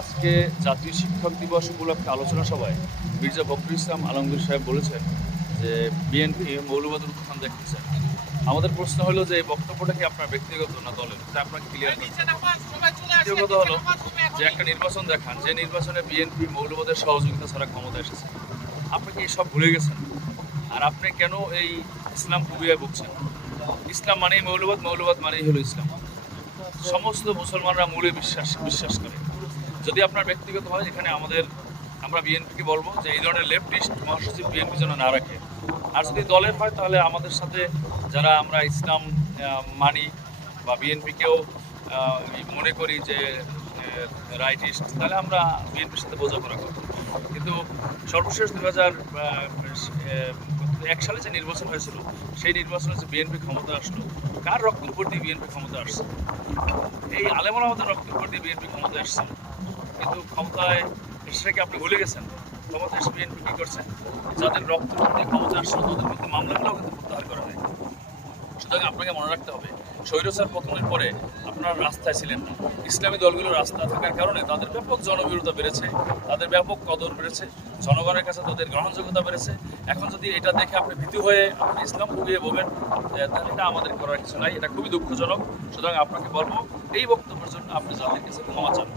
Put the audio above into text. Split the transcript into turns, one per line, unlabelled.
আজকে জাতীয় শিক্ষক দিবস উপলক্ষে আলোচনা সভায় মির্জা ফখরুল ইসলাম আলমগীর সাহেব বলেছেন যে বিএনপি মৌলবাদের উত্থান দেখতেছে আমাদের প্রশ্ন হলো যে এই বক্তব্যটা কি আপনার ব্যক্তিগত না দলের? এটা আপনাকে ক্লিয়ার দ্বিতীয় কথা হলো যে একটা নির্বাচন দেখান, যে নির্বাচনে বিএনপি মৌলবাদের সহযোগিতা ছাড়া ক্ষমতা এসেছে। আপনি কি সব ভুলে গেছেন? আর আপনি কেন এই ইসলাম কবিয়ায় বুকছেন ইসলাম মানেই মৌলবাদ মৌলবাদ মানেই হলো ইসলাম। সমস্ত মুসলমানরা মূলে বিশ্বাস বিশ্বাস করে। যদি আপনার ব্যক্তিগত হয়, এখানে আমাদের, আমরা বিএনপিকে বলব যে এই ধরনের লেফটিস্ট মহাসচিব বিএনপি যেন না রাখে। আর যদি দলের হয়, তাহলে আমাদের সাথে যারা আমরা ইসলাম মানি বা বিএনপিকেও মনে করি যে রাইটিস্ট তাহলে আমরা বিএনপির সাথে বোঝাপড়া করব। কিন্তু সর্বশেষ দু হাজার এক সালে যে নির্বাচন হয়েছিল, সেই নির্বাচনে যে বিএনপি ক্ষমতা আসলো, কার রক্তের উপর দিয়ে বিএনপি ক্ষমতা আসছে? এই আলেমন আমাদের রক্তের উপর দিয়ে বিএনপি ক্ষমতা আসছে। কিন্তু ক্ষমতায় সেটাকে আপনি ভুলে গেছেন? ক্ষমতা এসে বিএনপি কী করছে? যাদের রক্তের উপর ক্ষমতা আসছে তাদের কিন্তু মামলাগুলোও কিন্তু প্রত্যাহার করা হয় সুতরাং আপনাকে মনে রাখতে হবে, স্বৈরচার পতনের পরে আপনারা রাস্তায় ছিলেন না। ইসলামী দলগুলো রাস্তা থাকার কারণে তাদের ব্যাপক জনবিরোধতা বেড়েছে, তাদের ব্যাপক কদর বেড়েছে, জনগণের কাছে তাদের গ্রহণযোগ্যতা বেড়েছে। এখন যদি এটা দেখে আপনি ভীতু হয়ে আপনি ইসলাম ডুবিয়ে বলবেন তাহলে এটা আমাদের করার কিছু নাই, এটা খুবই দুঃখজনক। সুতরাং আপনাকে বলব, এই বক্তব্যের জন্য আপনি জাতির কাছে ক্ষমা চান।